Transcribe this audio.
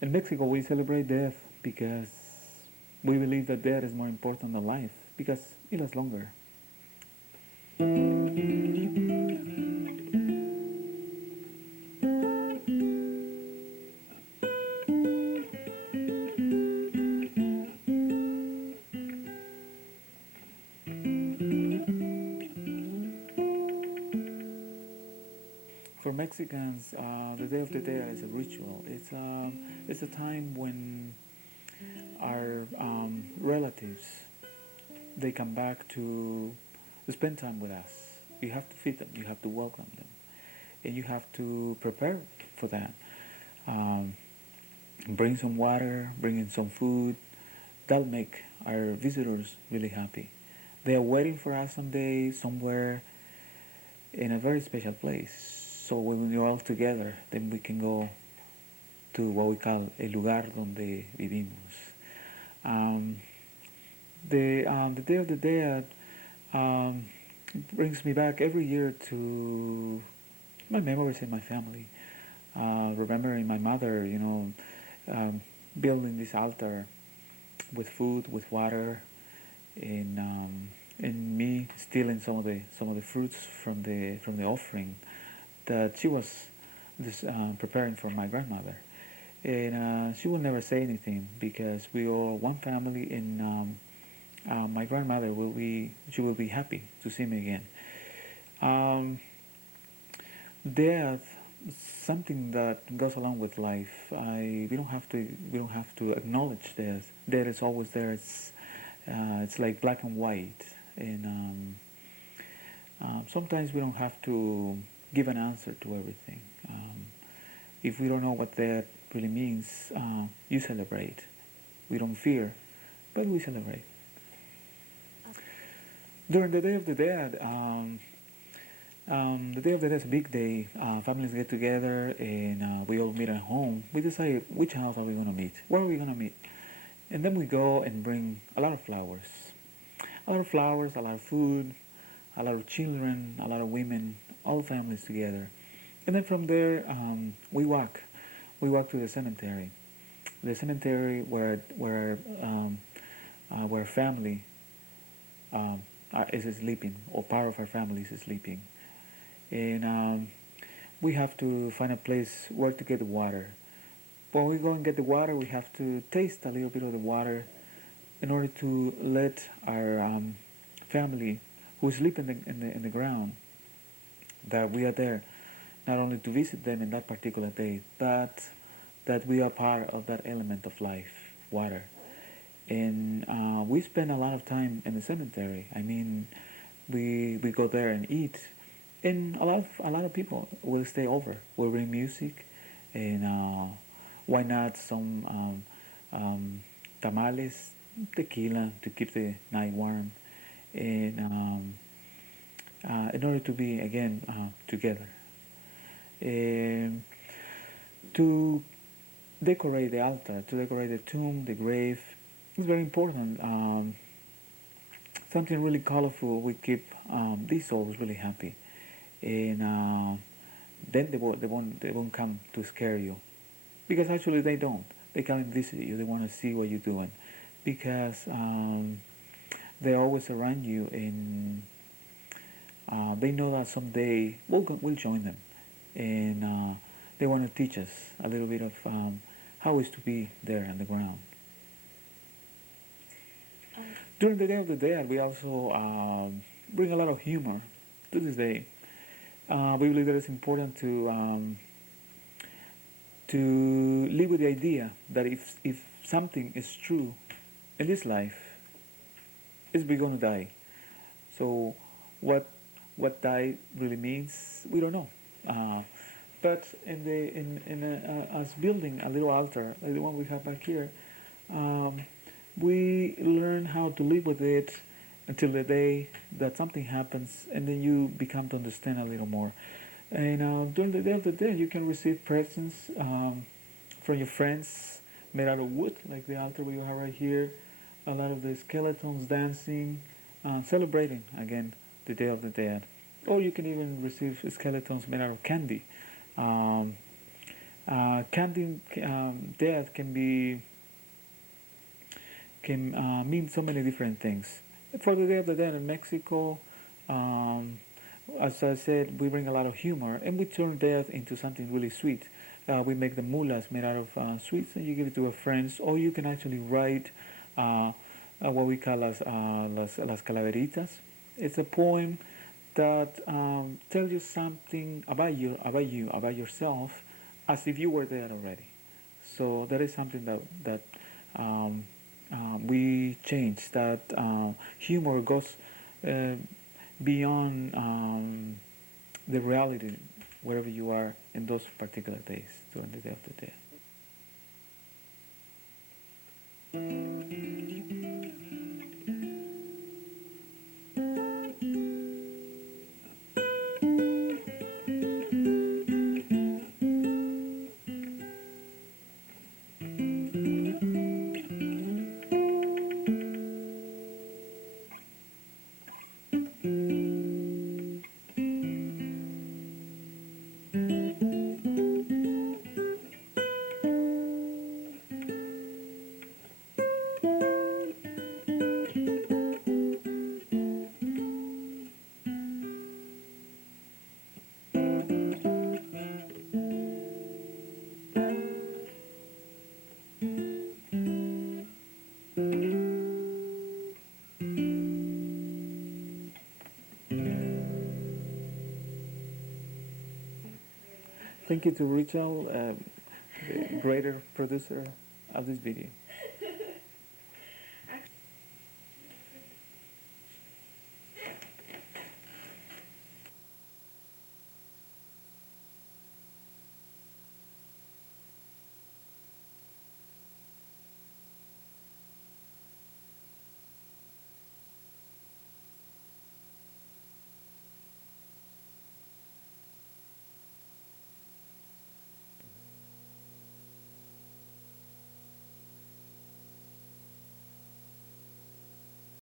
In Mexico, we celebrate death because we believe that death is more important than life because it lasts longer. For Mexicans, the Day of the Dead is a ritual. It's a time when our relatives they come back to spend time with us. You have to feed them. You have to welcome them, and you have to prepare for that. Um, bring some water, bring in some food. That'll make our visitors really happy. They are waiting for us someday, somewhere in a very special place. So when we're all together, then we can go to what we call el lugar donde vivimos. Um, the Day of the Dead um, brings me back every year to my memories in my family. Remembering my mother, um, building this altar with food, with water, and me stealing some of the fruits from the offering that she was preparing for my grandmother. And she will never say anything because we are one family, and my grandmother she will be happy to see me again. Um, Death is something that goes along with life. We don't have to acknowledge death. Death is always there. It's like black and white, and sometimes we don't have to give an answer to everything. If we don't know what that really means, you celebrate. We don't fear, but we celebrate. During the Day of the Dead, the Day of the Dead is a big day. Families get together and we all meet at home. We decide which house are we going to meet, where are we going to meet, and then we go and bring a lot of flowers, a lot of food, a lot of children, a lot of women, all families together. And then from there, we walk. We walk to the cemetery where family is sleeping, or part of our family is sleeping, and we have to find a place where to get the water. When we go and get the water, we have to taste a little bit of the water in order to let our family who sleep in the ground that we are there not only to visit them in that particular day, but that we are part of that element of life, water. And we spend a lot of time in the cemetery. I mean, we go there and eat, and a lot of people will stay over. We'll bring music, and why not some tamales, tequila to keep the night warm, and in order to be again together. Um, to decorate the altar, to decorate the tomb, the grave, it's very important. Something really colorful will keep these souls really happy, and then they won't come to scare you, because actually they don't. They come and visit you. They want to see what you're doing, because they're always around you, and they know that someday we'll join them, and they want to teach us a little bit of how it's to be there on the ground. During the Day of the Dead, we also bring a lot of humor to this day. We believe that it's important to live with the idea that if something is true in this life, it's we're gonna die. So what die really means, we don't know. But us building a little altar like the one we have back here, um, we learn how to live with it until the day that something happens, and then you become to understand a little more. And during the Day of the Dead, you can receive presents from your friends made out of wood, like the altar we have right here. A lot of the skeletons dancing, celebrating again the Day of the Dead. Or you can even receive skeletons made out of candy. Um, Death can mean so many different things. For the Day of the Dead in Mexico, um, as I said, we bring a lot of humor and we turn death into something really sweet. We make the mulas made out of sweets and you give it to a friend, or you can actually write what we call las calaveritas. It's a poem that tells you something about yourself, as if you were there already. So that is something that um, we change. That humor goes uh, beyond the reality wherever you are in those particular days during the Day of the Dead. Thank you to Rachel, the greater producer of this video.